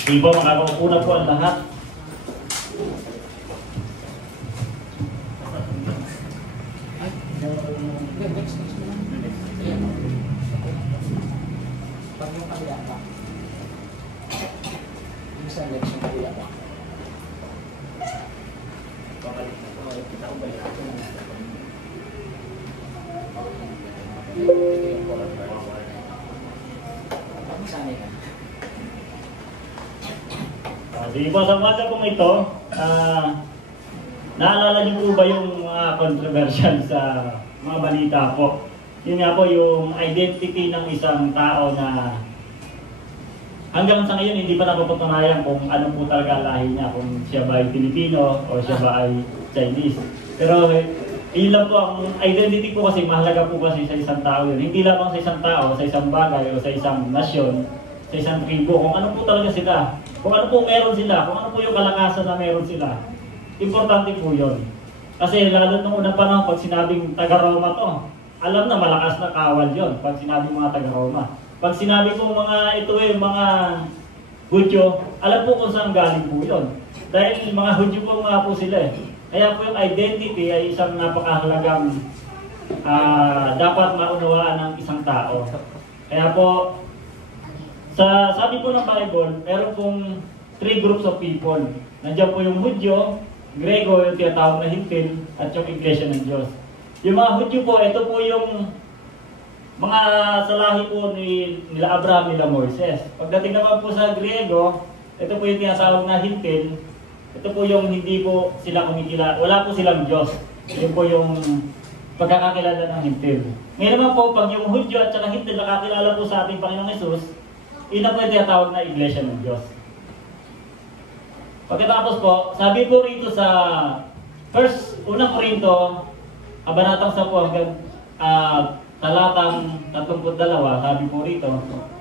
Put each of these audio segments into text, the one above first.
Di ba makakaupo na po ang lahat? Di ba sa umaga pong ito, naalala niyo po ba yung mga controversial sa mga balita po? Yun nga po yung identity ng isang tao na hanggang sa ngayon hindi pa napapatunayan kung ano po talaga lahi niya, kung siya ba ay Pilipino o siya ba ay Chinese. Pero yun lang po, ang identity po kasi mahalaga po kasi sa isang tao yun. Hindi lamang sa isang tao, sa isang bagay o sa isang nasyon, sa isang tribo, kung ano po talaga sila. Kung ano po meron sila, kung ano po yung kalakasan na meron sila. Importante po yun. Kasi lalo nung unang panahon, pag sinabing taga-Roma to, alam na malakas na kawal yun pag sinabing mga taga-Roma. Pag sinabi po mga ito mga Hudyo, alam po kung saan galing po yun. Dahil mga Hudyo po nga po sila eh. Kaya po yung identity ay isang napakahalagang dapat maunawaan ng isang tao. Kaya po, sabi po ng Bible, meron pong 3 groups of people. Nandiyan po yung Hudyo, Grego, yung tinatawag na Hintil, at yung Iglesia ng Diyos. Yung mga Hudyo po, ito po yung mga salahi po nila Abraham, nila Moises. Pagdating naman po sa Grego, ito po yung tinatawag na Hintil. Ito po yung hindi po sila kumikilala, wala po silang Diyos. Yun po yung pagkakakilala ng Hintil. Ngayon naman po, pag yung Hudyo at saka Hintil nakakilala po sa ating Panginoong Hesus, yun na po yung tinatawag na Iglesia ng Diyos. Pagkatapos po, sabi po rito sa unang Korinto, kabanatang 10 hanggang talatang 32, sabi po rito,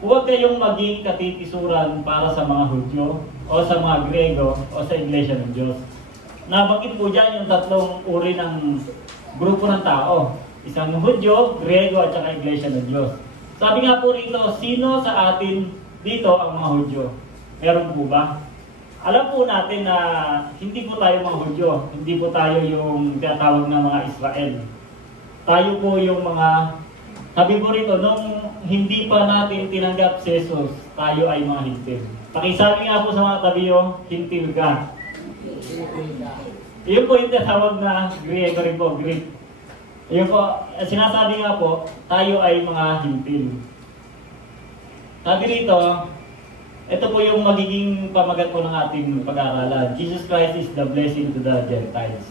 huwag kayong maging katitisuran para sa mga Hudyo o sa mga Grego o sa Iglesia ng Diyos. Nabanggit po dyan yung 3 uri ng grupo ng tao. Isang Hudyo, Grego at saka Iglesia ng Diyos. Sabi nga po rito, sino sa atin dito ang mga Hudyo? Meron po ba? Alam po natin na hindi po tayo mga Hudyo, hindi po tayo yung tinatawag na mga Israel. Tayo po yung mga, sabi po rito, nung hindi pa natin tinanggap si Jesus, tayo ay mga Hintil. Pakisabi nga po sa mga tabiyo, Hintil ka. Iyon po yung tinatawag na Grego rin po, Greek. Iyon po, sinasabi nga po, tayo ay mga Hintil. Sabi rito, ito po yung magiging pamagat po ng ating pag-aaralan. Jesus Christ is the blessing to the Gentiles.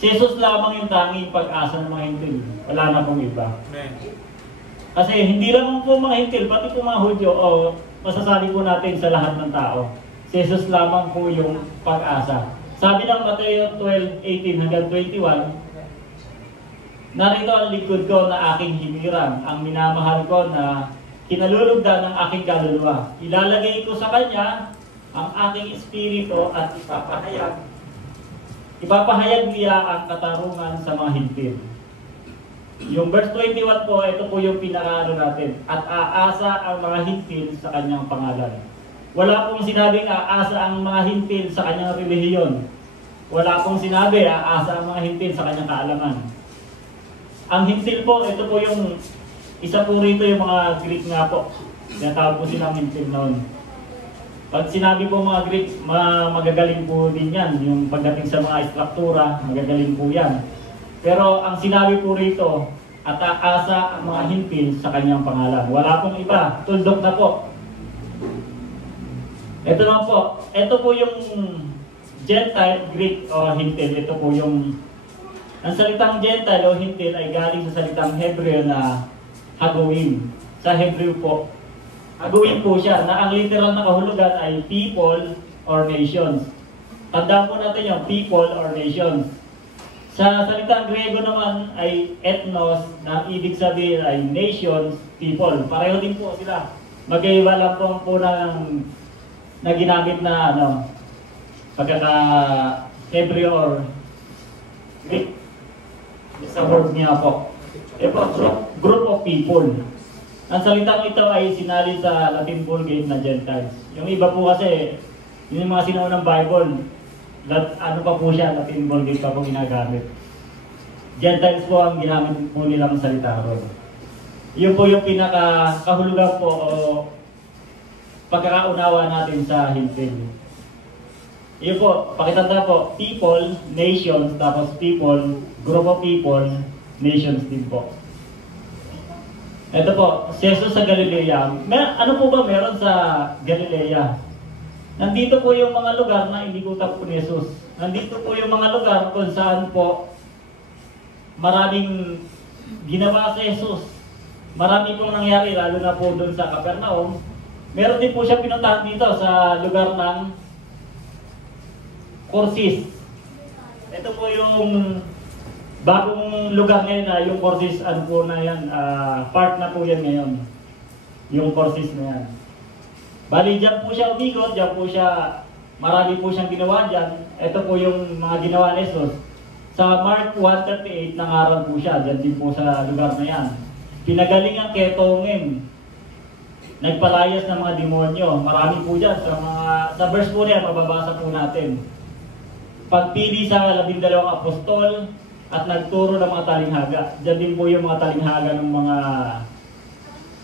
Si Jesus lamang yung tanging pag-asa ng mga Hintil. Wala na pong iba. Kasi hindi lang po mga Hintil, pati po mga Hudyo, o masasabi po natin sa lahat ng tao. Si Jesus lamang po yung pag-asa. Sabi ng Mateo 12:18 hanggang 21, narito ang likod ko na aking hiniram, ang minamahal ko na kinalulugdan ng aking kaluluwa. Ilalagay ko sa kanya ang aking espiritu at ipapahayag niya ang katarungan sa mga Hintil. Yung verse 21 po, ito po yung pinakaano natin. At aasa ang mga Hintil sa kanyang pangalan. Wala pong sinabing aasa ang mga Hintil sa kanyang relihiyon. Wala pong sinabi aasa ang mga Hintil sa kanyang kaalaman. Ang Hintil po, ito po yung isa po rito yung mga Greek nga po. Tinatawag po silang Hintil noon. Pag sinabi po mga Greek, magagaling po din yan. Yung pagdating sa mga struktura, magagaling po yan. Pero ang sinabi po rito, at aasa ang mga Hintil sa kanyang pangalan. Wala pong iba. Tuldok na po. Ito na po. Ito po yung Gentile, Greek o Hintil. Ito po yung... Ang salitang Gentile o Hintil ay galing sa salitang Hebreo na Hagoim. Sa Hebreo po. Hagoim po siya na ang literal na kahulugan ay people or nations. Tandaan po natin yung people or nations. Sa salitang Grego naman ay ethnos na ibig sabihin ay nations, people. Pareho din po sila. Mag-iiba lang po ng na ginamit na pagkaka Hebreo or Greek. Sa word niya po. Ito, group of people. Ang salitang ito ay sinali sa Latin Vulgate na Gentiles. Yung iba po kasi, yung mga sinuunang Bible, ano pa po siya, Latin Vulgate pa po ginagamit. Gentiles po ang ginamit po nilang salita ron. Yun po yung pinakahulugan po o pagkakaunawa natin sa Hintil. Yun po, pakitanda po, people, nations, tapos people, group of people, nations din po. Ito po, si Jesus sa Galilea. Ano po ba meron sa Galilea? Nandito po yung mga lugar na inikutan po ni Jesus. Nandito po yung mga lugar kung saan po maraming ginawa si Jesus. Marami pong nangyari, lalo na po doon sa Capernaum. Meron din po siya pinuntahan dito sa lugar ng Corsis. Ito po yung bagong lugar ngayon na yung Corsis, ano po na yan, park na po yan ngayon. Yung Corsis na yan. Bali, dyan po siya umikot, dyan po siya, marami po siyang ginawa dyan. Ito po yung mga ginawa ni Jesus. Sa Mark 1:38, nangaral po siya, dyan din po sa lugar na yan. Pinagaling ang ketongin. Nagpalayas ng mga demonyo. Marami po dyan. Sa verse po niya, mababasa po natin. Pagpili sa 12 apostol at nagturo ng mga talinghaga. Diyan din po yung mga talinghaga ng mga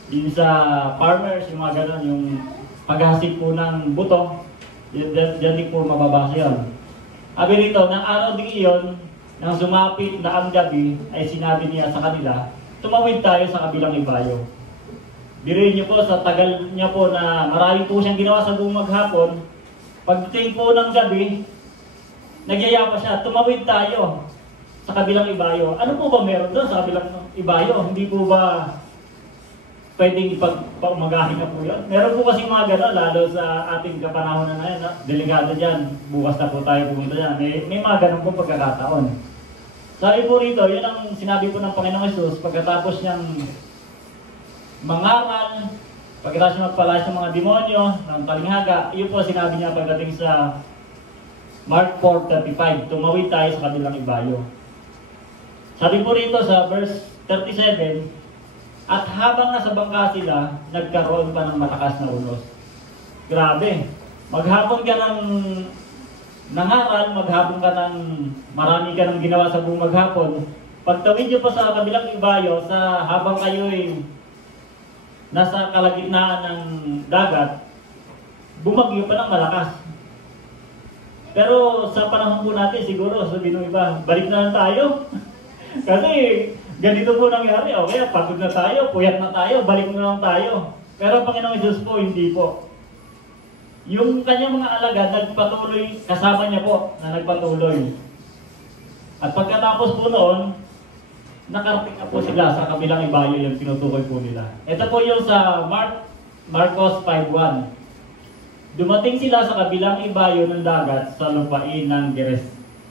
din sa farmers, yung mga gano'n, yung paghasik po ng buto. Diyan din po mababasa yun. Sabi rito, ng araw din iyon, nang sumapit na ang gabi, ay sinabi niya sa kanila, tumawid tayo sa kabilang ibayo. Biruin niyo po, sa tagal niya po na marami po siyang ginawa sa buong maghapon, pagdating po ng gabi, nagyaya pa siya, tumawid tayo sa kabilang ibayo. Ano po ba meron doon sa kabilang ibayo? Hindi po ba pwedeng ipagpamagahin na po yun? Meron po kasi mga gano'n, lalo sa ating kapanahon na ngayon, delikado dyan, bukas na po tayo pumunta dyan. May mga gano'n po pagkakataon. Sabi po rito, yun ang sinabi po ng Panginoong Jesus pagkatapos niyang mangaral, pagkatapos niyang magpalayas ng mga demonyo, ng talinghaga, yun po sinabi niya pagdating sa Mark 4:35, tumawid tayo sa kabilang ibayo. Sabi po rito sa verse 37, at habang nasa bangka sila, nagkaroon pa ng malakas na unos. Grabe, maghapon ka ng nangaral, maghapon ka ng marami ka ng ginawa sa buong maghapon. Pagtawid niyo pa sa kabilang ibayo, sa habang kayo'y nasa kalagitnaan ng dagat, bumagyo pa ng malakas. Pero sa panahon po natin, siguro sabihin ng iba, balik na lang tayo. Kasi ganito po nangyari, o kaya pagod na tayo, puyat na tayo, balik na lang tayo. Pero Panginoong Diyos po, hindi po. Yung kanyang mga alagad, nagpatuloy, kasama niya po na nagpatuloy. At pagkatapos po noon, nakarating na po sila sa kabilang ibayo yung tinutukoy po nila. Ito po yung sa Marcos 5:1. Dumating sila sa kabilang ibayo ng dagat sa lupain ng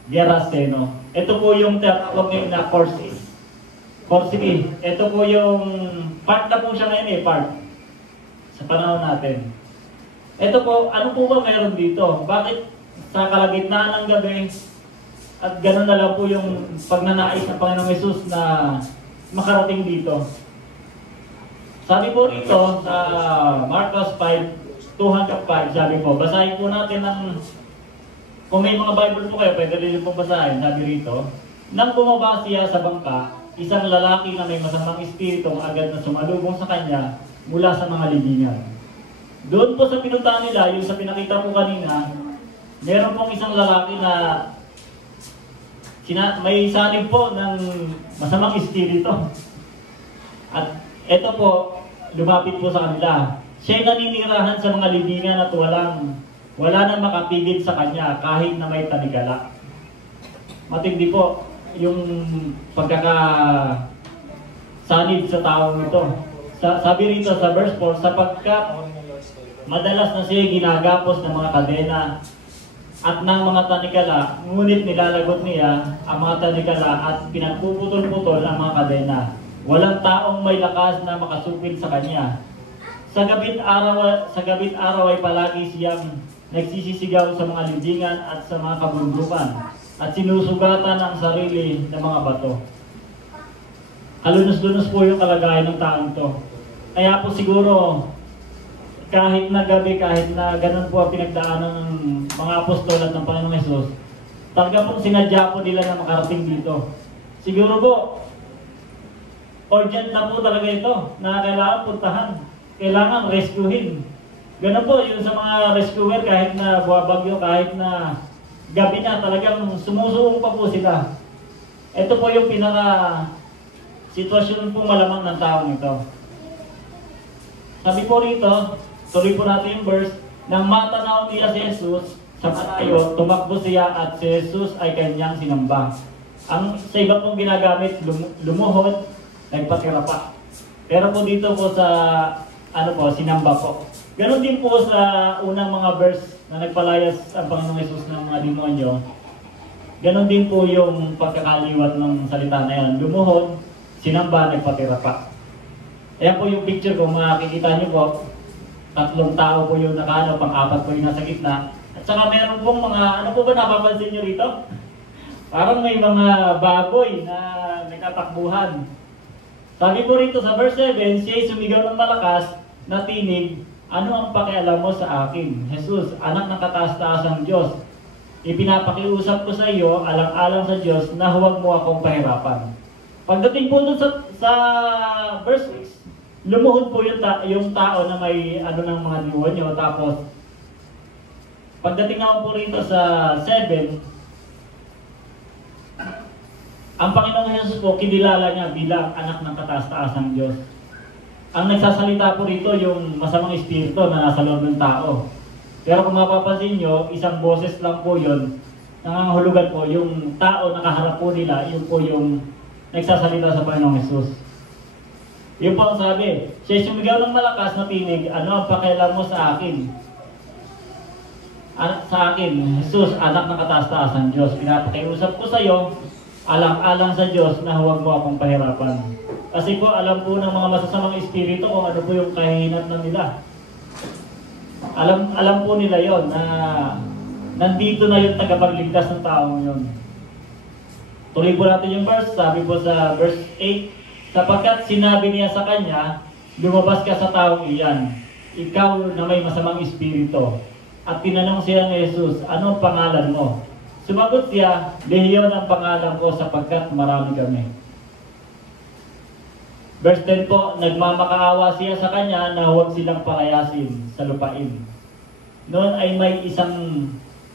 Geraseno. Ito po yung tinatawag ngayon na Corsis. Ito po yung part na po siya ngayon part. Sa panahon natin. Ito po, ano po ba mayroon dito? Bakit sa kalagitnaan ng gabi at gano'n na lang po yung pagnanais ng Panginoong Hesus na makarating dito? Sabi po rito sa Marcos 5:2-5, sabi po, basahin po natin ng, kung may mga Bible po kayo, pwede rin pong basahin, sabi rito, nang bumaba siya sa bangka, isang lalaki na may masamang espiritu ang agad na sumalubong sa kanya mula sa mga libingan. Doon po sa pinuntahan nila, yung sa pinakita po kanina, meron pong isang lalaki na may sanib po ng masamang espiritu. At ito po, lumapit po sa kanila. Siya'y naninirahan sa mga libingan at wala nang makapigil sa kanya kahit na may tanikala. Matindi po yung pagkakasanib sa taong ito. Sabi rito sa verse 4, sapagkat madalas na siya ginagapos ng mga kadena at ng mga tanikala, ngunit nilalagot niya ang mga tanikala at pinagpuputol-putol ang mga kadena. Walang taong may lakas na makasupil sa kanya. Sa gabit araw ay palagi siyang nagsisisigaw sa mga libingan at sa mga kabundukan at sinusugatan ang sarili ng mga bato. Kalunos-lunos po yung kalagayan ng taong to. Kaya po siguro, kahit na gabi, kahit na ganun po ang pinagdaanan ng mga apostol at ng Panginoong Hesus, talaga po sinadya po nila na makarating dito. Siguro po, urgent na po talaga ito na kailangan puntahan. Kailangan rescuehin. Ganun po, yung sa mga rescuer, kahit na buwabagyo, kahit na gabi na, talagang sumusuong pa po sila. Ito po yung pinaka sitwasyon po malamang ng taong ito. Sabi po rito, tuloy po natin yung verse, nang matanaw niya si Jesus sa malayo, tumakbo siya at si Jesus ay kanyang sinamba. Ang sa iba pong ginagamit, lumuhod, nagpatira pa. Pero po dito po sa, sinamba po. Ganon din po sa unang mga verse na nagpalayas ang Panginoong Jesus ng mga demonyo. Ganon din po yung pagkakaliwat ng salita na yan. Lumuhod, sinamba, nagpatira pa. Ayan po yung picture ko, makikita nyo po. 3 tao po yung nakano, pang-4 po yung nasa gitna. At saka meron pong mga, ano po ba napapansin nyo rito? Parang may mga baboy na nagtatakbuhan. Sabi po rito sa verse 7, siya'y sumigaw ng malakas na tinig, ano ang pakialam mo sa akin? Jesus, anak ng kataas-taasang Diyos. Ipinapakiusap ko sa iyo, alang-alang sa Diyos, na huwag mo akong pahirapan. Pagdating po dun sa verse 6, lumuhod po yung tao na may ng mga demonyo. Tapos, pagdating naman po rito sa 7, ang Panginoong Hesus po, kinilala niya bilang anak ng kataas-taasang Diyos. Ang nagsasalita po rito yung masamang espiritu na nasa loob ng tao. Pero kung mapapansin nyo, isang boses lang po yun. Nangangahulugan po yung tao nakaharap po nila, yun po yung nagsasalita sa Panginoong Hesus. Yun po ang sabi, siya sumigaw ng malakas na tinig, ano ang pakialam mo sa akin? Sa akin, Jesus, anak ng kataas-taasang Diyos. Pinapakiusap ko sa iyo, alang-alang sa Diyos na huwag mo akong pahirapan. Kasi po, alam po ng mga masasamang espiritu kung ano po yung kahihinatnan nila. Alam po nila yon na nandito na yung tagapagligtas ng taong yon. Tuloy po natin yung verse. Sabi po sa verse 8, sapagkat sinabi niya sa kanya, lumabas ka sa taong iyan, ikaw na may masamang espiritu. At tinanong siya ni Jesus, ano ang pangalan mo? Sumagot siya, Lehiyon ang pangalan ko sapagkat marami kami. Verse 10 po, nagmamakaawa siya sa kanya na huwag silang palayasin sa lupain. Noon ay may isang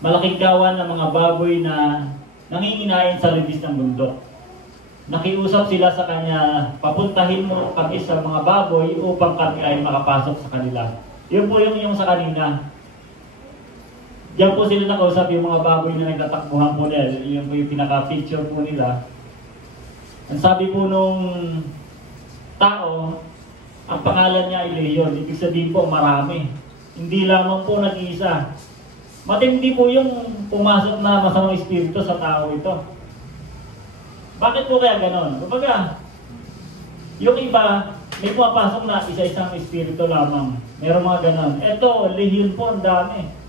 malaking kawan ng mga baboy na nanginginain sa libis ng bundok. Nakiusap sila sa kanya, papuntahin mo kami sa mga baboy upang kami ay makapasok sa kanila. Yun po yung sa kanina. Diyan po sila nakausap yung mga baboy na nagtatakbuhan po nila. Yun po yung pinaka-picture po nila. Ang sabi po nung tao, ang pangalan niya ay Lehiyon. Ibig sabihin po, marami. Hindi lamang po nag-iisa. Matindi po yung pumasok na masamang espiritu sa tao ito. Bakit po kaya ganon? Kumbaga, yung iba, may pumapasok na isa-isang espiritu lamang. Meron mga ganon. Ito, Lehiyon po, ang dami.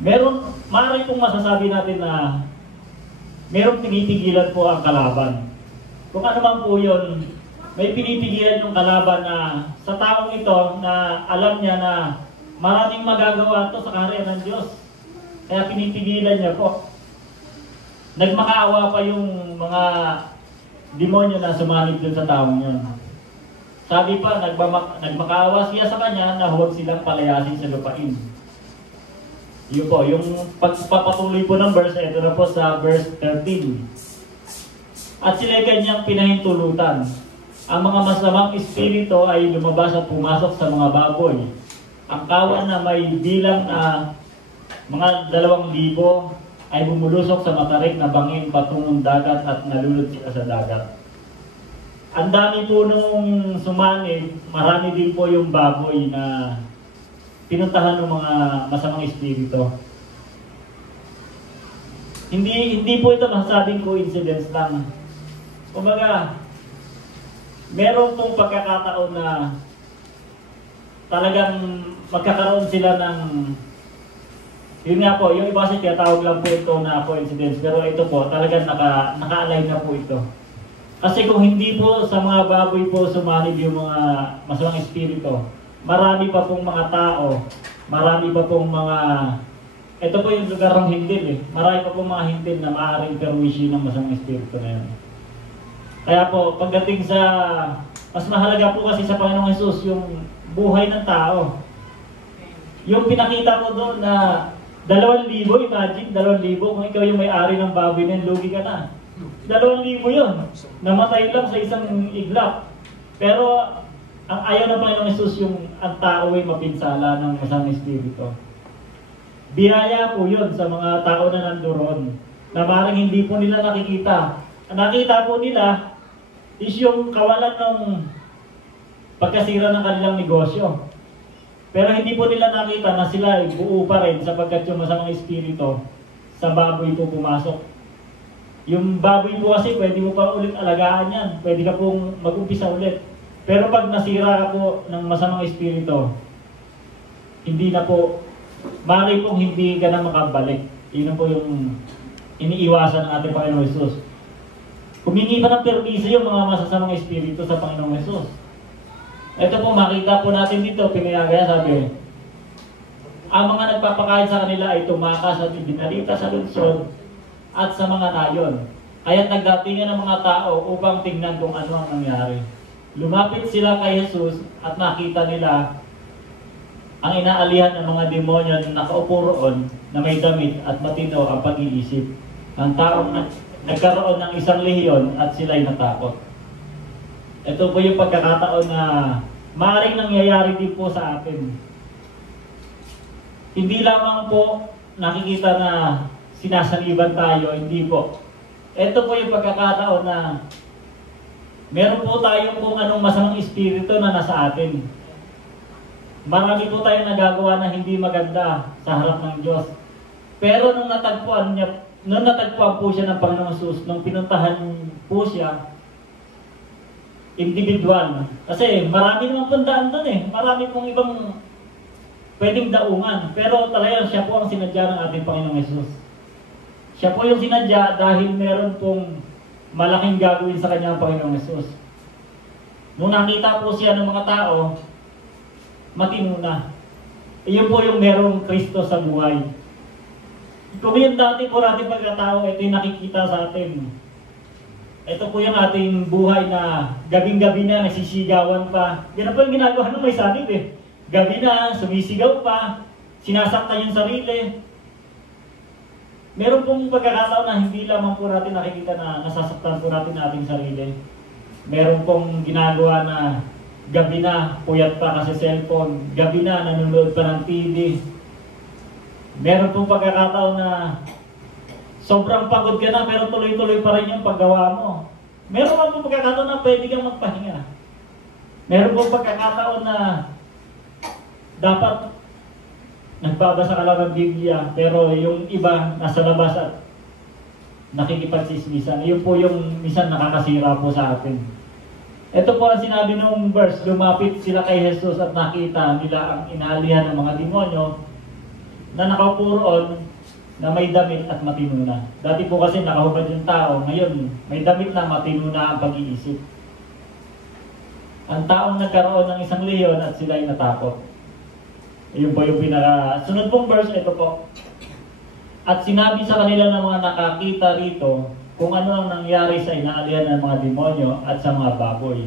Maaari pong masasabi natin na merong pinipigilan po ang kalaban. Kung ano man po yun, may pinipigilan yung kalaban na sa taong ito na alam niya na maraming magagawa ito sa kaharian ng Diyos. Kaya pinipigilan niya po. Nagmakaawa pa yung mga demonyo na sumanib dun sa taong yun. Sabi pa, nagmakaawa siya sa kanya na huwag silang palayasin sa lupain. Yun po, yung pagpapatuloy po ng verse, ito na po sa verse 13. At sila'y kanyang pinahintulutan. Ang mga masamang espiritu ay lumabas at pumasok sa mga baboy. Ang kawan na may bilang na mga 2,000 ay bumulusok sa matarik na bangin patungong dagat at nalulod sila sa dagat. Ang dami po nung sumanib, marami din po yung baboy na pinuntahan ng mga masamang espiritu. Hindi po ito masasabing coincidence lang. Kumbaga, meron pong pagkakataon na talagang magkakaroon sila ng, yun nga po, yung iba kasi tawag lang po ito na coincidence, pero ito po, talagang naka-align na po ito. Kasi kung hindi po sa mga baboy po sumanib yung mga masamang espiritu, marami pa pong mga tao, marami pa pong mga, ito po yung lugar ng hindil eh, marami pa pong mga hindil na maaaring perwisyo ng masamang espiritu na yun. Kaya po, pagdating sa, mas mahalaga po kasi sa Panginoong Hesus yung buhay ng tao. Yung pinakita mo doon na 2,000, imagine, 2,000, kung ikaw yung may-ari ng baboy na yun, lugi ka na. 2,000 yun. Namatay lang sa isang iglap. Pero ang ayaw ng Panginoong Hesus yung ang tao ay mapinsala ng masamang espiritu. Biyaya po yun sa mga tao na nandoon na parang hindi po nila nakikita. Ang nakita po nila is yung kawalan ng pagkasira ng kanilang negosyo. Pero hindi po nila nakita na sila ay buo pa rin sapagkat yung masamang espiritu sa baboy po pumasok. Yung baboy po kasi pwede mo pa ulit alagaan yan. Pwede ka pong mag-umpisa ulit. Pero pag nasira ka po ng masamang espiritu, hindi na po, maaari pong hindi ka na makabalik. Yun po yung iniiwasan ng ating Panginoong Hesus. Humingi pa ng permiso yung mga masasamang espiritu sa Panginoong Hesus. Ito po, makita po natin dito, pinayagaya sabi, ang mga nagpapakain sa kanila ay tumakas at ibinalita sa lungsod at sa mga nayon. Kaya't nagdatingan ng mga tao upang tingnan kung ano ang nangyari. Lumapit sila kay Jesus at nakita nila ang inaalihan ng mga demonyo na nakaupo roon na may damit at matino ang pag-iisip. Ang taong nagkaroon ng isang lehiyon at sila'y natakot. Ito po yung pagkakataon na maaaring nangyayari din po sa atin. Hindi lamang po nakikita na sinasaliban tayo, hindi po. Ito po yung pagkakataon na meron po tayong kung anong masamang espiritu na nasa atin. Marami po tayong nagagawa na hindi maganda sa harap ng Diyos. Pero nung natagpuan po siya ng Panginoong Hesus, nung pinuntahan po siya, individual. Kasi marami namang pandaan doon eh. Marami pong ibang pwedeng daungan. Pero talagang siya po ang sinadya ng ating Panginoong Hesus. Siya po yung sinadya dahil meron pong malaking gagawin sa kanya ang Panginoong Hesus. Nung nakita po siya ng mga tao, matino na. Iyon po yung merong Kristo sa buhay. Kung yung dati po natin pagkatao, ito yung nakikita sa atin. Ito po yung ating buhay na gabing-gabi na, nagsisigawan pa. Yan po yung ginagawa ng may sanib eh. Gabi na, sumisigaw pa, sinasaktan yung sarili. Meron pong pagkakataon na hindi lamang po natin nakikita na nasasaktan po natin na ating sarili. Meron pong ginagawa na gabi na, puyat pa kasi cellphone. Gabi na, nanonood pa ng TV. Meron pong pagkakataon na sobrang pagod ka na pero tuloy-tuloy pa rin yung paggawa mo. Meron pa pong pagkakataon na pwede kang magpahinga. Meron pong pagkakataon na dapat nagbabasa ka lang ng Biblia pero yung iba nasa labas at nakikipagsismisan. Yun po yung minsan nakakasira po sa atin. Ito po ang sinabi ng verse, lumapit sila kay Jesus at nakita nila ang inalihan ng mga demonyo na nakaupo roon na may damit at matino na. Dati po kasi nakahubad yung tao, ngayon may damit na matino na ang pag-iisip. Ang taong nagkaroon ng isang lehiyon at sila ay natakot. Ayun po yung pinaka... Sunod pong verse, ito po. At sinabi sa kanila ng mga nakakita rito kung ano ang nangyari sa inaalihan ng mga demonyo at sa mga baboy.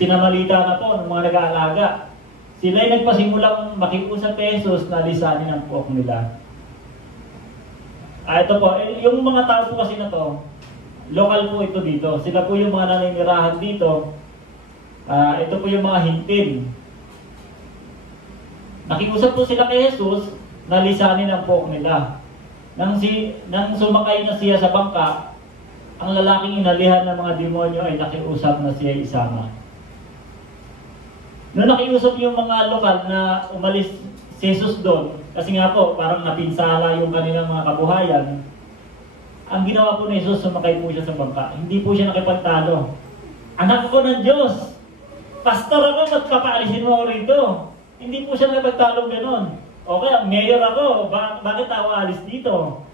Pinamalita na po ng mga nag-aalaga. Sila ay nagpasimulang makiusap kay Jesus na lisanin ang puok nila. Ito po, yung mga tao po kasi na to, local po ito dito. Sila po yung mga naninirahan dito. Ito po yung mga hintil. Nakiusap po sila kay Jesus na lisanin ang puok nila. Nang sumakay na siya sa bangka, ang lalaking inalihan ng mga demonyo ay nakiusap na siya isama. Noong nakiusap yung mga lokal na umalis si Jesus doon, kasi nga po parang napinsala yung kanilang mga kabuhayan, ang ginawa po ni Jesus, sumakay po siya sa bangka. Hindi po siya nakipagtalo. Anak ko ng Diyos! Pastor ako, ba't papaalisin mo ako rito? Hindi po siya nakipagtalo gano'n. Okay, mayor ako, bakit ako alis dito?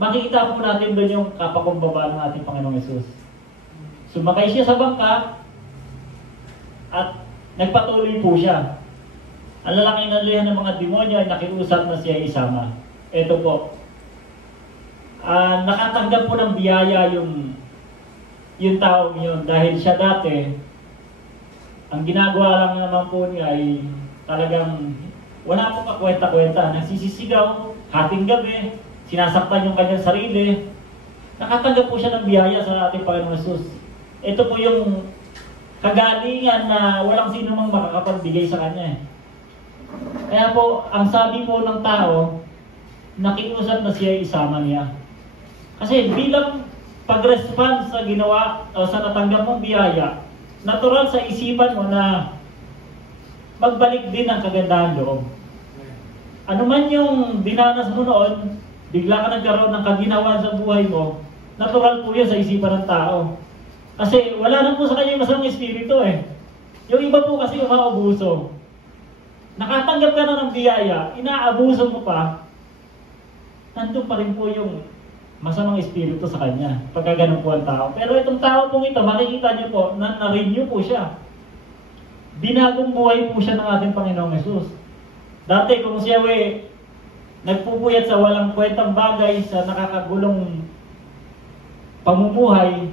Makikita po natin doon yung kapakumbaba ng ating Panginoong Hesus. Sumakay siya sa bangka at nagpatuloy po siya. Ang lalaking nanlihan ng mga demonyo ay nakiusap na siya isama. Ito po, nakatanggap po ng biyaya yung taong yun dahil siya dati, ang ginagawa lang naman po niya ay talagang wala po kakwenta-kwenta. Nagsisisigaw, hating gabi, sinasaktan yung kanyang sarili. Nakatanggap po siya ng biyaya sa ating Panginoong Jesus. Ito po yung kagalingan na walang sino mang makakapagbigay sa kanya. Kaya po, ang sabi po ng tao, nakiusap na siya isama niya. Kasi bilang pag-response sa ginawa o sa natanggap mong biyaya, natural sa isipan mo na magbalik din ang kagandahan loob. Ano man yung dinanas mo noon, bigla ka nagkaroon ng kaginawan sa buhay mo, natural po yun sa isipan ng tao. Kasi wala na po sa kanya yung masamang espiritu eh. Yung iba po kasi umaabuso. Nakatanggap ka na ng biyaya, inaabuso mo pa, nandun pa rin po yung masamang espiritu sa kanya. Pagka ganun po ang tao. Pero itong tao pong ito, makikita niyo po, na-renew po siya. Binagong buhay po siya ng ating Panginoong Jesus. Dati kung siya nagpupuyat sa walang kwentang bagay, sa nakakagulong pamumuhay,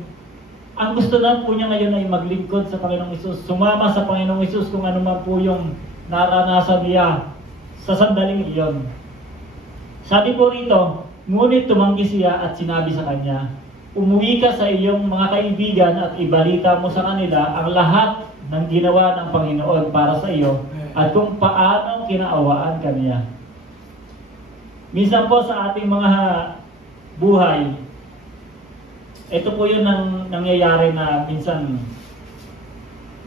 ang gusto na po niya ngayon ay maglingkod sa Panginoong Hesus, sumama sa Panginoong Hesus kung ano man po yung naranasan niya sa sandaling iyon. Sabi po rito, ngunit tumanggi siya at sinabi sa kanya, umuwi ka sa iyong mga kaibigan at ibalita mo sa kanila ang lahat ng ginawa ng Panginoon para sa iyo at kung paano kinaawaan ka niya. Minsan po sa ating mga buhay, ito po yun ang nangyayari na minsan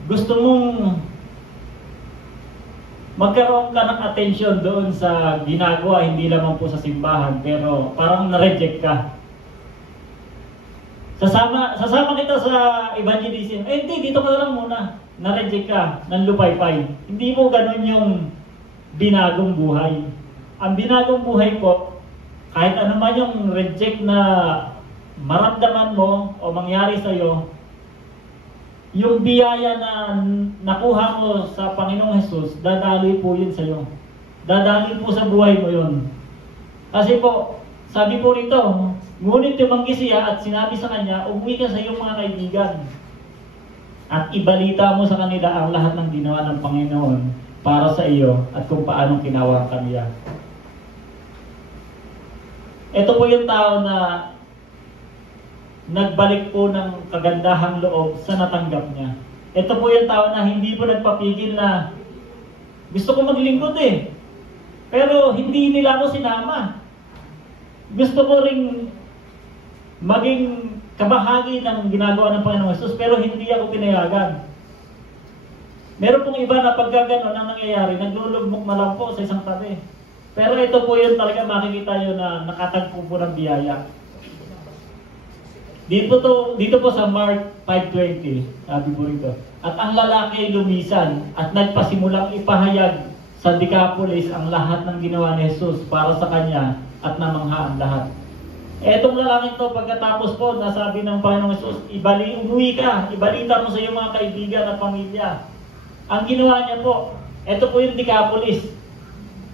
gusto mong magkaroon ka ng atensyon doon sa ginagawa, hindi lamang po sa simbahan, pero parang na-reject ka. Sasama kita sa evangelism. Hindi, dito ka na lang muna. Na-reject ka, nanlupay-pay. Hindi mo ganun yung binagong buhay. Ang binagong buhay po, kahit ano man yung reject na maramdaman mo o mangyari sa iyo, yung biyaya na nakuha mo sa Panginoong Hesus, dadaloy po yun sa iyo. Dadaloy po sa buhay mo yun. Kasi po, sabi po rito, ngunit tumanggi siya at sinabi sa kanya, umuwi ka sa iyong mga kaibigan at ibalita mo sa kanila ang lahat ng ginawa ng Panginoon para sa iyo at kung paano kinawa ka niya. Ito po yung tao na nagbalik po ng kagandahang loob sa natanggap niya. Ito po yung tao na hindi po nagpapigil na gusto ko maglingkod eh, pero hindi nila ako sinama. Gusto ko ring maging kabahagi ng ginagawa ng Panginoong Hesus, pero hindi ako pinayagan. Meron pong iba na pagka gano'n ang nangyayari, naglulugmok na lang po sa isang tabi. Pero ito po yun talaga makikita yun na nakatagpo po ng biyaya. Dito po sa Mark 5:20, sabi po rito, at ang lalaki ay lumisan at nagpasimulang ipahayag sa Decapolis ang lahat ng ginawa ni Jesus para sa kanya at namangha ang lahat. Etong lalaki to, pagkatapos po, nasabi ng Panginoong Jesus, umuwi ka, ibalita mo sa iyong mga kaibigan at pamilya. Ang ginawa niya po, ito po yung Decapolis.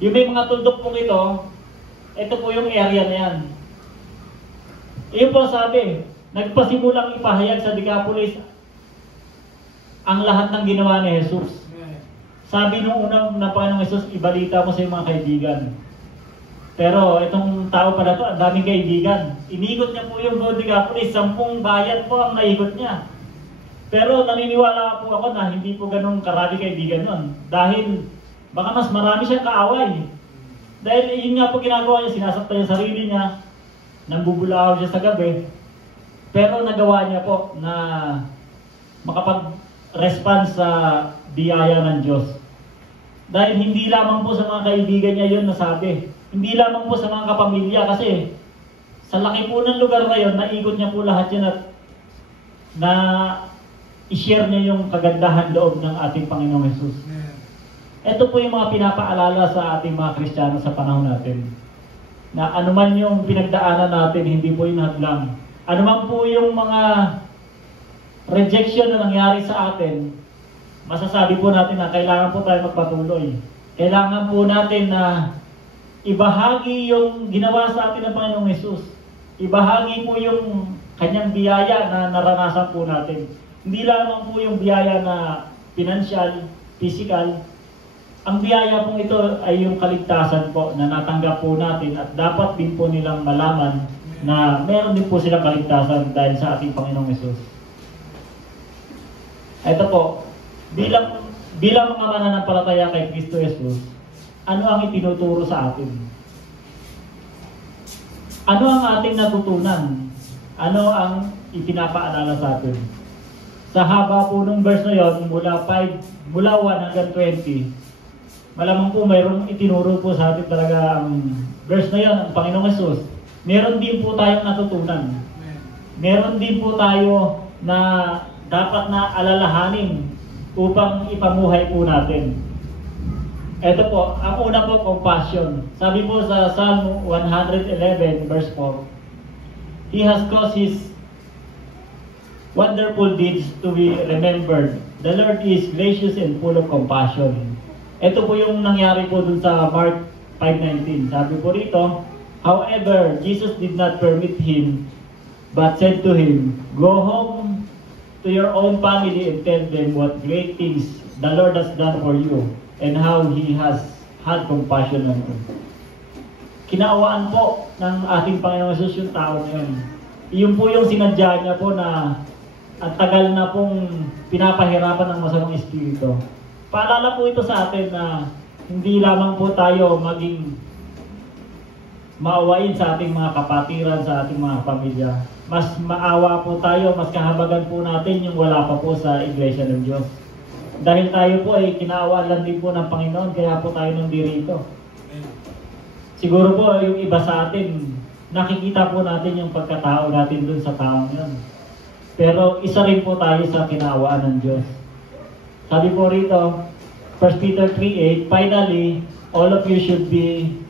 Yung may mga tuldok pong ito po yung area na yan. Iyon po sabi, nagpasimulang ipahayag sa Decapolis ang lahat ng ginawa ni Jesus. Sabi nung unang na Panginoong Jesus, ibalita mo sa iyong mga kaibigan. Pero itong tao pala to, ang daming kaibigan. Inikot niya po yung Decapolis, 10 bayan po ang naikot niya. Pero naniniwala po ako na hindi po ganun karami kaibigan nun. Dahil baka mas marami siyang kaaway. Dahil yun nga po ginagawa niya, sinasaktan yung sarili niya, nambubulaw siya sa gabi. Pero nagawa niya po na makapag-response sa biyaya ng Diyos. Dahil hindi lamang po sa mga kaibigan niya yun nasabi. Hindi lamang po sa mga kapamilya kasi sa laki po ng lugar na yun, naikot niya po lahat yun at na i-share niya yung kagandahan loob ng ating Panginoong Hesus. Ito po yung mga pinapaalala sa ating mga Kristiyano sa panahon natin. Na anuman yung pinagdaanan natin, hindi po yung hadlang. Anuman po yung mga rejection na nangyari sa atin, masasabi po natin na kailangan po tayo magpatuloy. Kailangan po natin na ibahagi yung ginawa sa atin ng Panginoong Hesus. Ibahagi po yung kanyang biyaya na naranasan po natin. Hindi lamang po yung biyaya na financial, physical. Ang biyaya po ito ay yung kaligtasan po na natanggap po natin at dapat din po nilang malaman na meron din po silang kaligtasan dahil sa ating Panginoong Hesus. Ito po, bilang mga mananampalataya kay Kristo Jesus, ano ang itinuturo sa atin? Ano ang ating natutunan? Ano ang ipinapaalala sa atin? Sa haba po ng verse na yon, mula 1 hanggang 20, malamang po mayroong itinuro po sa atin talaga ang verse na yon, ang Panginoong Hesus. Meron din po tayong natutunan. Meron din po tayo na dapat na alalahanin upang ipamuhay po natin. Ito po, ang una po, compassion. Sabi po sa Psalm 111 verse 4, He has caused His wonderful deeds to be remembered. The Lord is gracious and full of compassion. Ito po yung nangyari po dun sa Mark 5:19. Sabi po rito, however, Jesus did not permit him, but said to him, go home to your own family and tell them what great things the Lord has done for you and how He has had compassion on you. Kinaawaan po ng ating Panginoong Hesus yung tao na yun. Iyon po yung sinadya niya po na at tagal na pong pinapahirapan ng masamang espiritu. Paalala po ito sa atin na hindi lamang po tayo maging maawain sa ating mga kapatiran, sa ating mga pamilya. Mas maawa po tayo, mas kahabagan po natin yung wala pa po sa Iglesia ng Diyos. Dahil tayo po ay kinaawaan lang din po ng Panginoon, kaya po tayo nandito. Siguro po yung iba sa atin, nakikita po natin yung pagkatao natin dun sa taong yun. Pero isa rin po tayo sa kinaawaan ng Diyos. Sabi po rito, 1 Peter 3:8, finally, all of you should be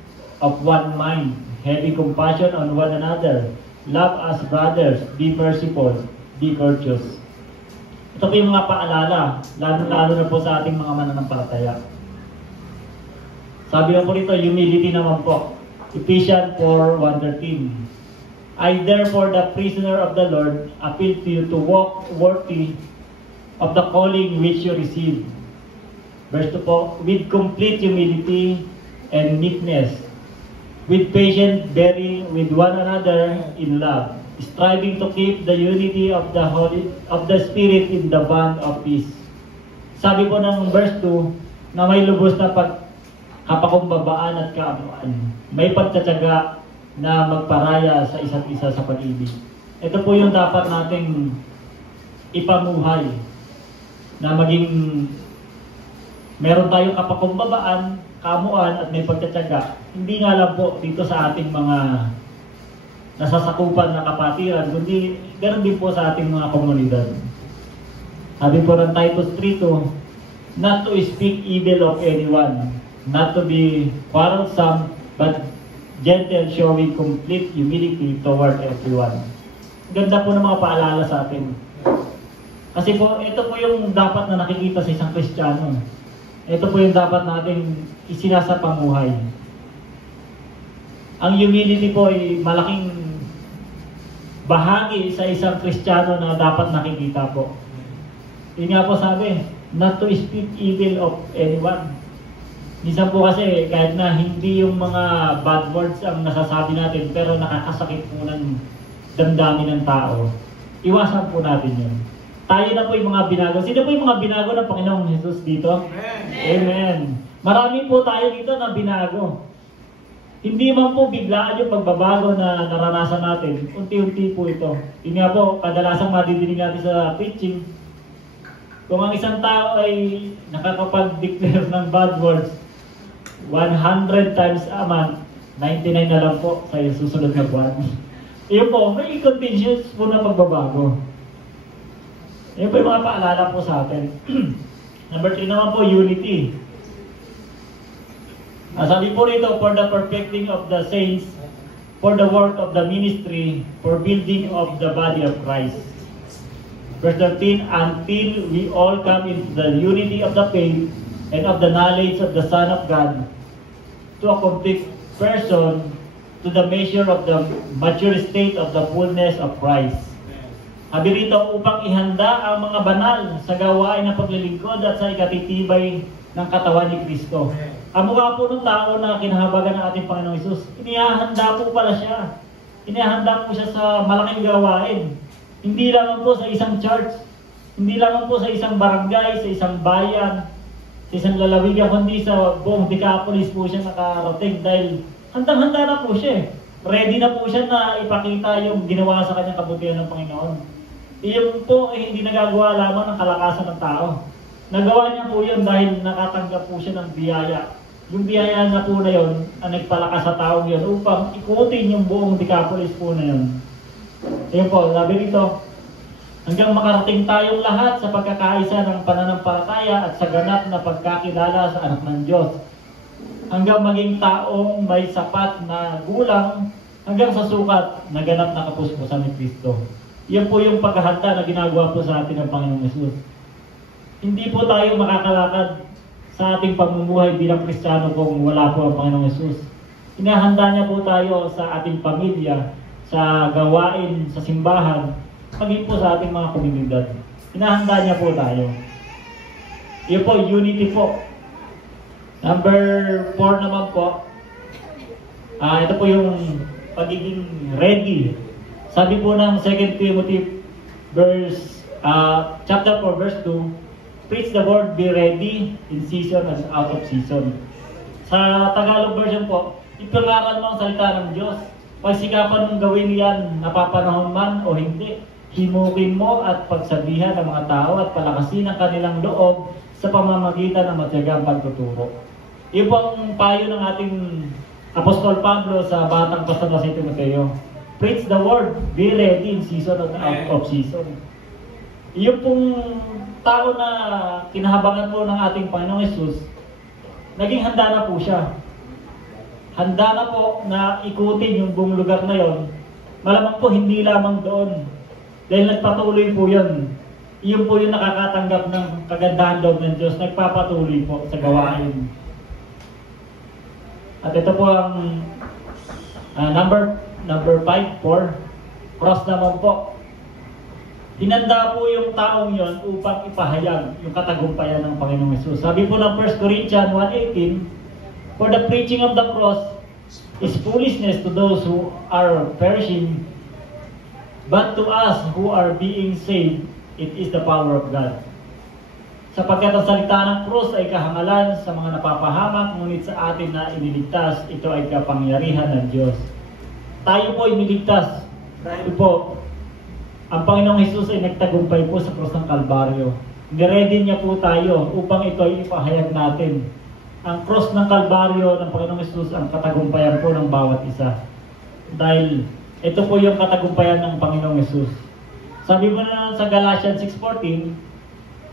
of one mind, having compassion on one another, love as brothers, be merciful, be courteous. Ito po yung mga paalala, lalo na po sa ating mga mananampalataya. Sabi na po rito, humility naman po. Ephesians 4:1-13. I therefore, the prisoner of the Lord, appeal to you to walk worthy of the calling which you received. Verse 2 po, with complete humility and meekness, with patience bearing with one another in love, striving to keep the unity of the Spirit in the bond of peace. Sabi po ng verse 2 na may lubos na kapakumbabaan at kaabuan. May pagtatyaga na magparaya sa isa't isa sa pag-ibig. Ito po yung dapat nating ipamuhay na maging meron tayong kapakumbabaan, kamuan at may pagtatyaga. Hindi nga lang po dito sa ating mga nasasakupan na kapatiran, kundi ganoon din po sa ating mga komunidad. Sabi po ng Titus 3:2, not to speak evil of anyone, not to be quarrelsome, but gentle, showing complete humility toward everyone. Ganda po ng mga paalala sa atin. Kasi po, ito po yung dapat na nakikita sa isang Kristiyano. Ito po yung dapat nating isinasapamuhay. Ang humility po ay malaking bahagi sa isang Kristiyano na dapat nakikita po. Yun nga po sabi, not to speak evil of anyone. Minsan po kasi kahit na hindi yung mga bad words ang nasasabi natin pero nakakasakit po ng damdamin ng tao, iwasan po natin yun. Tayo na po yung mga binago. Sino po yung mga binago ng Panginoong Jesus dito? Amen. Amen. Marami po tayo dito na binago. Hindi man po biglaan yung pagbabago na naranasan natin. Unti-unti po ito. Yun nga po, kadalasang madidinig natin sa preaching. Kung ang isang tao ay nakakapag-declare ng bad words 100 times a month, 99 na lang po sa susunod na buwan. Iyon po, may continuous po na pagbabago. Iyon po yung mga paalala po sa atin. Number 3 naman po, unity. Sabi po rito, for the perfecting of the saints, for the work of the ministry, for building of the body of Christ. Verse 13, until we all come into the unity of the faith and of the knowledge of the Son of God, to a complete person, to the measure of the mature state of the fullness of Christ. Sabi rito, upang ihanda ang mga banal sa gawain ng paglilingkod at sa ikatitibay ng katawan ni Kristo. Ang mukha po ng tao na kinahabagan ng ating Panginoong Hesus, inihahanda po pala siya. Inihahanda po siya sa malaking gawain. Hindi lamang po sa isang church, hindi lamang po sa isang barangay, sa isang bayan, sa isang lalawigan, kundi sa buong Decapolis po siya nakarating dahil handang-handa na po siya. Ready na po siya na ipakita yung ginawa sa kanyang kabutihan ng Panginoon. Iyon po hindi nagagawa lamang ng kalakasan ng tao. Nagawa niya po yun dahil nakatanggap po siya ng biyaya. Yung biyaya na po na yun ang nagpalakas sa taong yun upang ikutin yung buong Decapolis po na yun. Ayun po, sabi rito, hanggang makarating tayong lahat sa pagkakaisa ng pananampalataya at sa ganap na pagkakilala sa anak ng Diyos. Hanggang maging taong may sapat na gulang, hanggang sa sukat na ganap na kapuspusan ni Kristo. Yan po yung paghahanda na ginagawa po sa atin ng Panginoong Hesus. Hindi po tayo makakalakad sa ating pamumuhay bilang Kristiyano kung wala po ang Panginoong Hesus. Hinahanda niya po tayo sa ating pamilya, sa gawain, sa simbahan, maging po sa ating mga komunidad. Hinahanda niya po tayo. Yun po, unity po. Number 4 naman po, ito po yung pagiging ready. Sabi po ng 2 Timothy chapter 4 verse 2, preach the word, be ready in season and out of season. Sa Tagalog version po, ipangaral mo ang salita ng Diyos. Pagsikapan mong gawin yan, napapanahon man o hindi. Himukin mo at pagsabihan ng mga tao at palakasin ang kanilang loob sa pamamagitan ng matyagang pagtuturo. Iyon po ang payo ng ating Apostol Pablo sa batang pastor na si Timoteo. Preach the word, be ready in season and out of season. Iyon pong tao na kinahabangan po ng ating Panginoong Hesus, naging handa na po siya. Handa na po na ikutin yung buong lugar na yon. Malamang po hindi lamang doon. Dahil nagpatuloy po yun. Iyon po yung nakakatanggap ng kagandahan loob ng Diyos. Nagpapatuloy po sa gawain. At ito po ang number 5, 4. Cross naman po. Hinanda po yung taong yon upang ipahayag yung katagumpayan ng Panginoong Hesus. Sabi po ng 1 Corinthians 1:18, for the preaching of the cross is foolishness to those who are perishing, but to us who are being saved, it is the power of God. Sapagkat ang salita ng krus ay kahangalan sa mga napapahamak, ngunit sa atin na iniligtas, ito ay kapangyarihan ng Diyos. Tayo po iniligtas dahil po ang Panginoong Hesus ay nagtagumpay po sa krus ng Kalbaryo. Niready niya po tayo upang ito ay ipahayag natin. Ang cross ng Kalbaryo ng Panginoong Hesus ang katagumpayan po ng bawat isa. Dahil ito po yung katagumpayan ng Panginoong Hesus. Sabi mo na sa Galatians 6:14,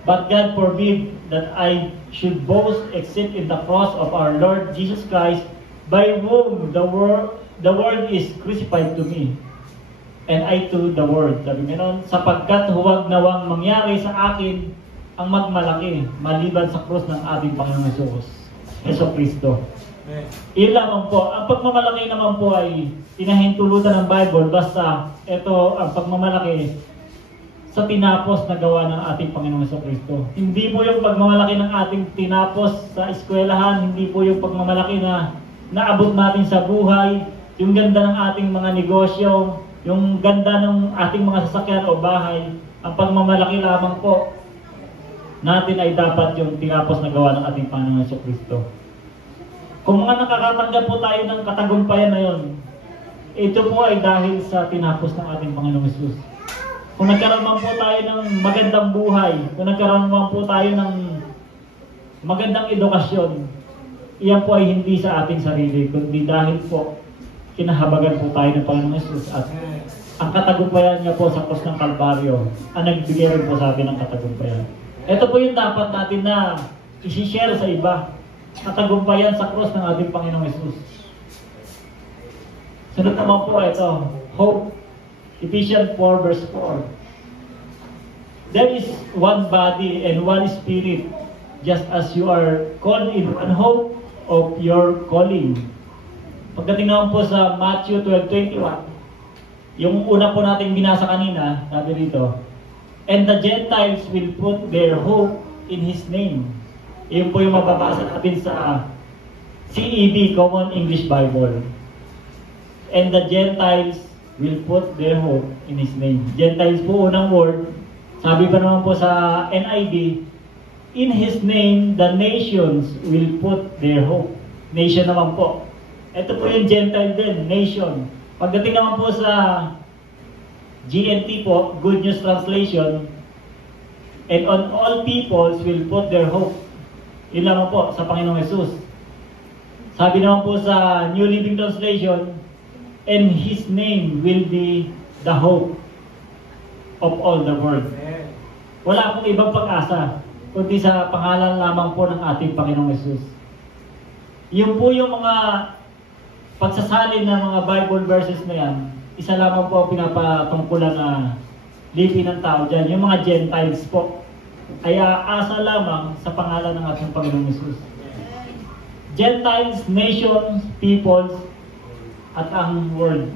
but God forbid that I should boast except in the cross of our Lord Jesus Christ, by whom the world is crucified to me, and I to the world. Sabi mo nun, sapagkat huwag nawang mangyari sa akin ang magmalaki maliban sa cross ng ating Panginoong Hesus Kristo. Iyon lamang po. Ang pagmamalaki naman po ay tinahintulutan ng Bible, basta ito ang pagmamalaki sa tinapos na gawa ng ating Panginoong Kristo. Hindi po yung pagmamalaki ng ating tinapos sa eskwelahan, hindi po yung pagmamalaki na naabot natin sa buhay, yung ganda ng ating mga negosyo, yung ganda ng ating mga sasakyan o bahay. Ang pagmamalaki lamang po natin ay dapat yung tinapos na gawa ng ating Panginoong Kristo. Kung mga nakakatanggap po tayo ng katagumpayan na yon, ito po ay dahil sa tinapos ng ating Panginoong Hesus. Kung nagkaroon man po tayo ng magandang buhay, kung nagkaroon man po tayo ng magandang edukasyon, iyan po ay hindi sa ating sarili, kundi dahil po kinahabagan po tayo ng Panginoong Hesus at ang katagumpayan niya po sa krus ng Kalbaryo ang nagbigay rin po sa atin ng katagumpayan. Ito po yung dapat natin na isi-share sa iba, katagumpayan sa krus ng ating Panginoong Hesus. Sunod naman po ito, hope. Ephesians 4 verse 4. There is one body and one spirit, just as you are called in one hope of your calling. Pagdating naman po sa Matthew 12:21, yung una po natin binasa kanina, sabi rito, and the Gentiles will put their hope in His name. Yun po yung mababasa natin sa CEB, Common English Bible. And the Gentiles will put their hope in His name. Gentiles po unang word. Sabi pa naman po sa NIV, in His name, the nations will put their hope. Nation naman po. Ito po yung Gentile din, nation. Pagdating naman po sa GNT po, Good News Translation, and on all peoples will put their hope. Yun lamang po sa Panginoong Hesus. Sabi naman po sa New Living Translation, and His name will be the hope of all the world. Wala pong ibang pag-asa, kundi sa pangalan lamang po ng ating Panginoong Hesus. Yun po yung mga pagsasalin ng mga Bible verses na yan, isa lamang po pinapatungkulan na lipi ng tao dyan, yung mga Gentiles po. Kaya asa lamang sa pangalan ng ating Panginoong Hesus. Gentiles, nations, peoples, at ang world.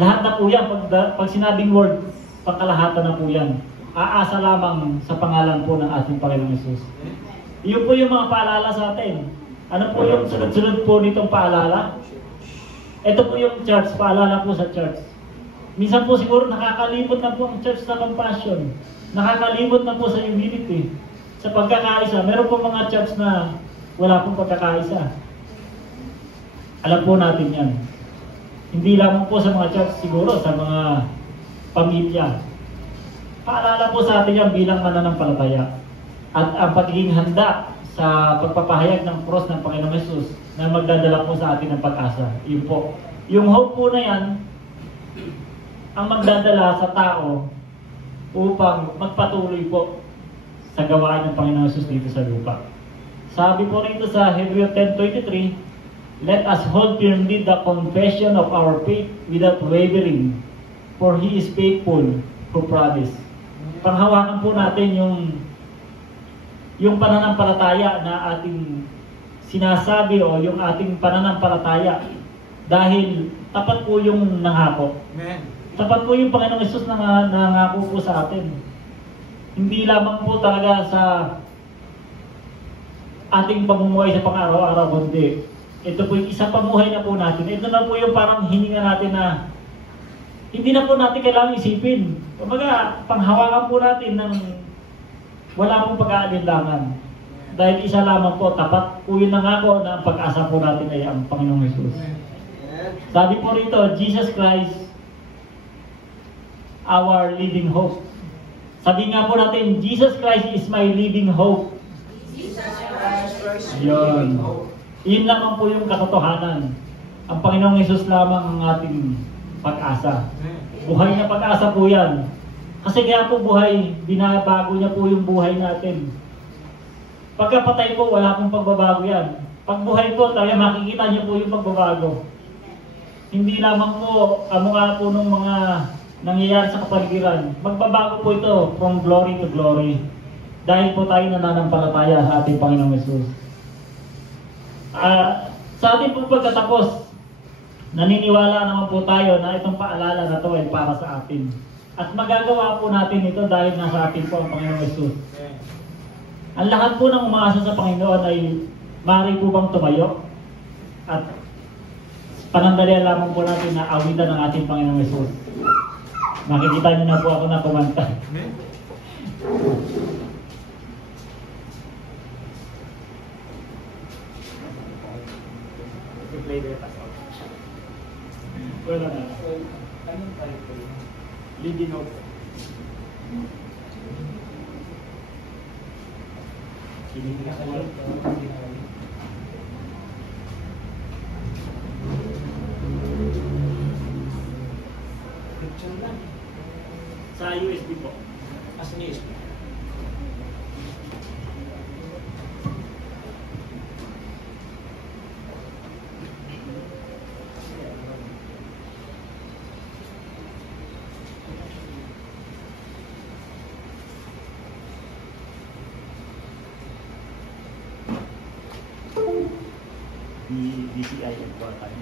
Lahat na po yan, pag sinabing world, pagkalahatan na po yan. Aasa lamang sa pangalan po ng ating Panginoong Hesus. Iyon po yung mga paalala sa atin. Ano po yung sunod-sunod po nitong paalala? Ito po yung church, paalala po sa church. Minsan po siguro nakakalimot na po ang church sa compassion. Nakakalimot na po sa humility. Sa pagkakaisa, meron po mga church na wala pong pagkakaisa. Alam po natin yan. Hindi lamang po sa mga church, siguro sa mga pamilya. Paalala po sa atin yan bilang mananampalataya. At ang pagiging handa sa pagpapahayag ng cross ng Panginoong Hesus na magdadala po sa atin ng pag-asa. Yun po. Yung hope po na yan, ang magdadala sa tao upang magpatuloy po sa gawain ng Panginoong Hesus dito sa lupa. Sabi po rito sa Hebrew 10:23, let us hold firmly the confession of our faith without wavering, for He is faithful who promised. Panghawakan po natin yung pananampalataya na ating sinasabi o yung ating pananampalataya dahil tapat po yung nangako. Amen. Tapat po yung Panginoong Hesus na nangako po sa atin. Hindi lamang po talaga sa ating pamumuhay sa pang-araw-araw, kundi ito po yung isang pamuhay na po natin. Ito na po yung parang hininga natin na hindi na po natin kailangang isipin. Kumbaga, panghawakan po natin ng wala pong pag-aalinlangan. Dahil isa lamang po, tapat po yun nangako na ang pag-asa po natin ay ang Panginoong Hesus. Sabi po rito, Jesus Christ, our living hope. Sabi nga po natin, Jesus Christ is my living hope. Yun. Yun lamang po yung katotohanan. Ang Panginoong Hesus lamang ang ating pag-asa. Buhay na pag-asa po yan. Kasi kaya po buhay, binabago niya po yung buhay natin. Pagkapatay po, wala pong pagbabago yan. Pag buhay po, tayo makikita niyo po yung pagbabago. Hindi lamang po, nga po nung mga nangyayari sa kapaligiran. Magbabago po ito from glory to glory. Dahil po tayo nananampalataya sa ating Panginoong Hesus. Sa ating po pagkatapos, naniniwala naman po tayo na itong paalala na ito ay para sa atin. At magagawa po natin ito dahil nasa atin po ang Panginoong Hesus. Ang lahat po ng umaasa sa Panginoon ay maaari po bang tumayo? At panandalian lamang po natin na awitan ng ating Panginoong Hesus. Makikita niyo na po ako na kumanta. Play there, Pastor. Wala na. Anong title? Living Hope. Sa USB po. Asan yung USB? DCI headquarters.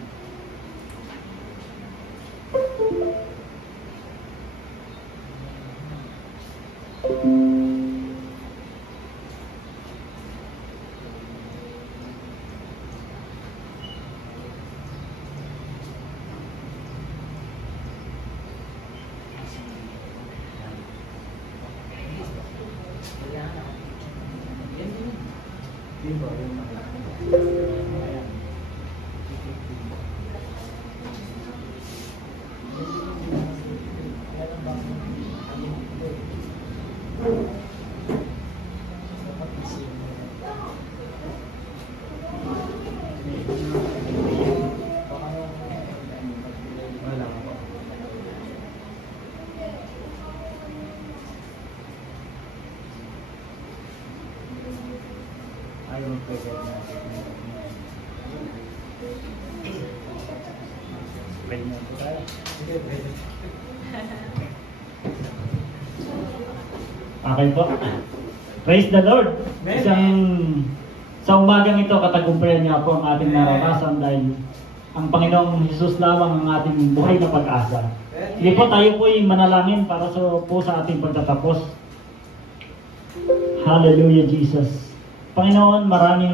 Ayaw pwede natin. Pwede na po tayo. Okay po. Praise the Lord. Sa umagang ito, katagumpayan niya po ang ating naranasan dahil ang Panginoong Jesus lamang ang ating buhay na pag-asa. Sige po, tayo po ay manalangin para sa ating pagtatapos. Hallelujah, Jesus. Panginoon, maraming